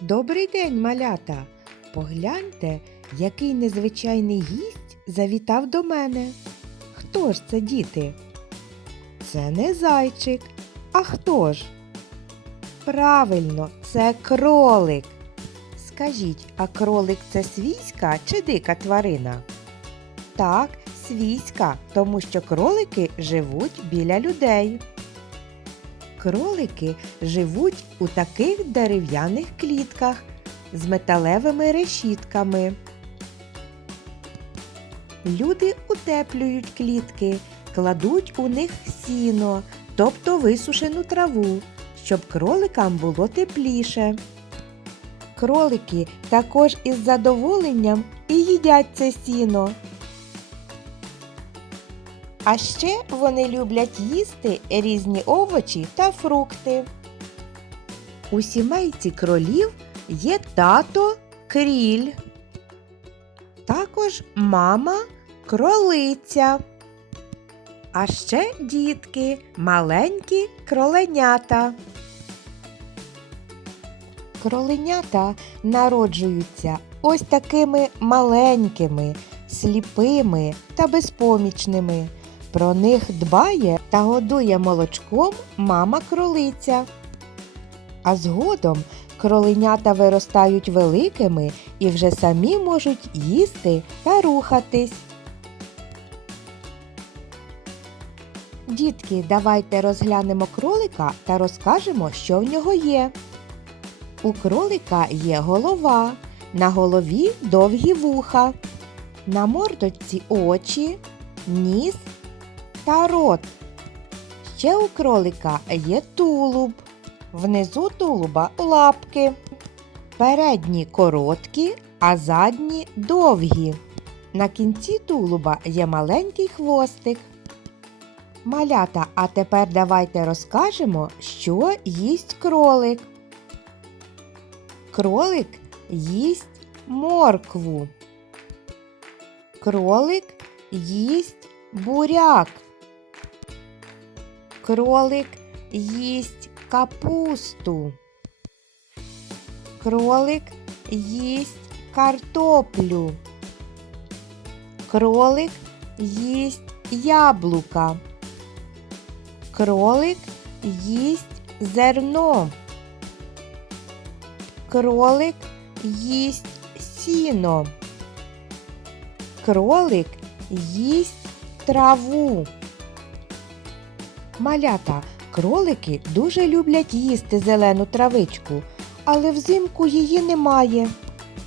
Добрий день, малята! Погляньте, який незвичайний гість завітав до мене. Хто ж це, діти? Це не зайчик. А хто ж? Правильно, це кролик. Скажіть, а кролик це свійська чи дика тварина? Так, свійська, тому що кролики живуть біля людей. Кролики живуть у таких дерев'яних клітках з металевими решітками. Люди утеплюють клітки, кладуть у них сіно, тобто висушену траву, щоб кроликам було тепліше. Кролики також із задоволенням і їдять це сіно. А ще вони люблять їсти різні овочі та фрукти. У сімейці кролів є тато кріль, також мама кролиця. А ще дітки маленькі кроленята. Кроленята народжуються ось такими маленькими, сліпими та безпомічними. Про них дбає та годує молочком мама кролиця. А згодом кроленята виростають великими і вже самі можуть їсти та рухатись. Дітки, давайте розглянемо кролика та розкажемо, що в нього є. У кролика є голова, на голові довгі вуха, на мордочці очі, ніс та рот. Ще у кролика є тулуб. Внизу тулуба лапки. Передні короткі, а задні довгі. На кінці тулуба є маленький хвостик. Малята, а тепер давайте розкажемо, що їсть кролик. Кролик їсть моркву. Кролик їсть буряк. Кролик їсть капусту. Кролик їсть картоплю. Кролик їсть яблука. Кролик їсть зерно. Кролик їсть сіно. Кролик їсть траву. Малята, кролики дуже люблять їсти зелену травичку, але взимку її немає.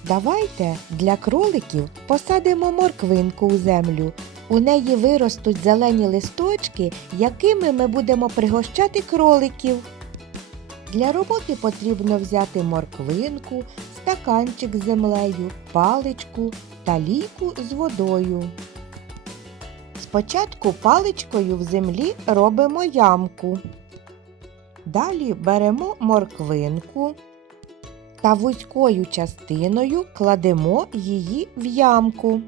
Давайте для кроликів посадимо морквинку у землю. У неї виростуть зелені листочки, якими ми будемо пригощати кроликів. Для роботи потрібно взяти морквинку, стаканчик з землею, паличку та лійку з водою. Спочатку паличкою в землі робимо ямку. Далі беремо морквинку та вузькою частиною кладемо її в ямку.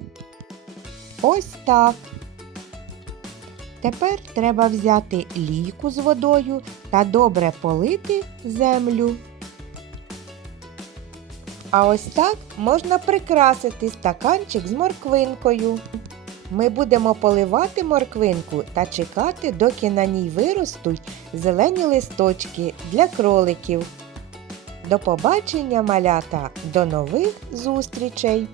Ось так. Тепер треба взяти лійку з водою та добре полити землю. А ось так можна прикрасити стаканчик з морквинкою. Ми будемо поливати морквинку та чекати, доки на ній виростуть зелені листочки для кроликів. До побачення, малята! До нових зустрічей!